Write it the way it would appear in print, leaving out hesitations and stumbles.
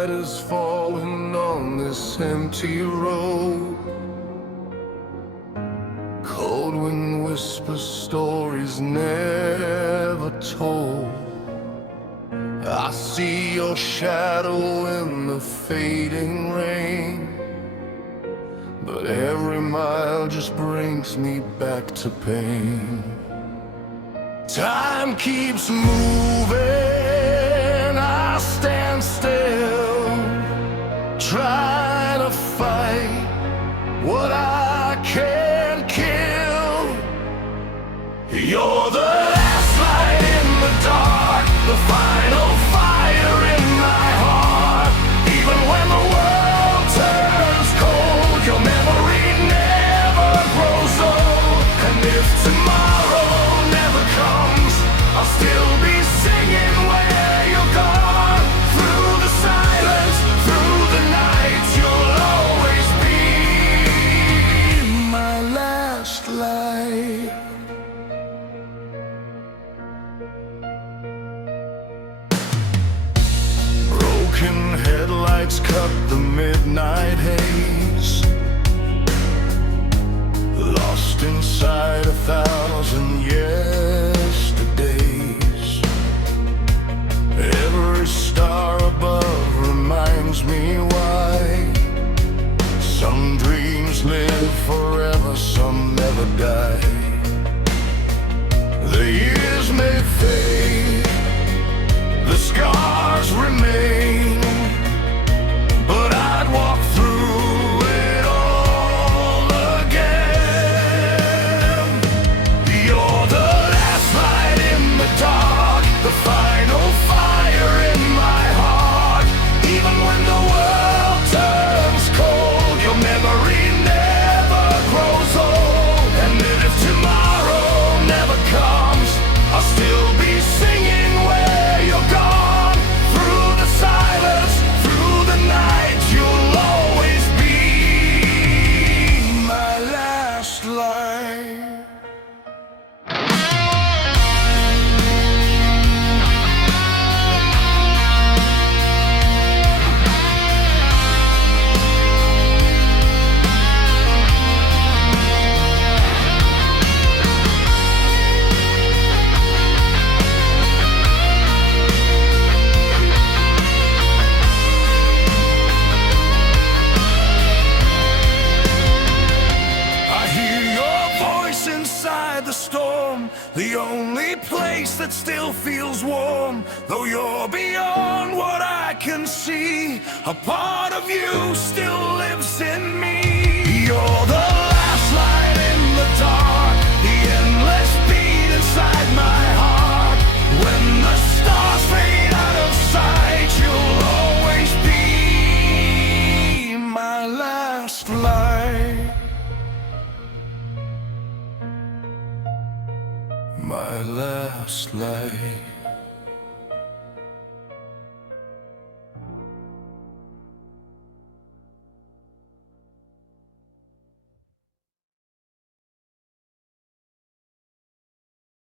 light has fallen on this empty road. Cold wind whispers stories never told. I see your shadow in the fading rain, but every mile just brings me back to pain. Time keeps moving, I stand still, trying to fight what I can't kill. You're the last light in the dark, the final fire in my heart. Even when the world turns cold, your memory never grows old. And if tomorrow never comes, I'll still be singing where you're gone. Through the silence, through the night, you'll always be my last light. Broken headlights cut the midnight haze, lost inside 1,000 yesterdays. Every star above reminds me why some dreams live forever, some never die. The years may fade, the scars remain, but I'd walk through it all again. You're the last light in the dark, the final fire in my heart. Even when the world turns cold, your memory never grows old. And if tomorrow never comes, I'll still be singing where you're gone. Through the silence, through the night, you'll always be my last light. Inside the storm, the only place that still feels warm. Though you're beyond what I can see, a part of you still lives in me. You're the last light in the dark, the endless beat inside my heart. When the stars fade out of sight, you'll always be my last light. My last light.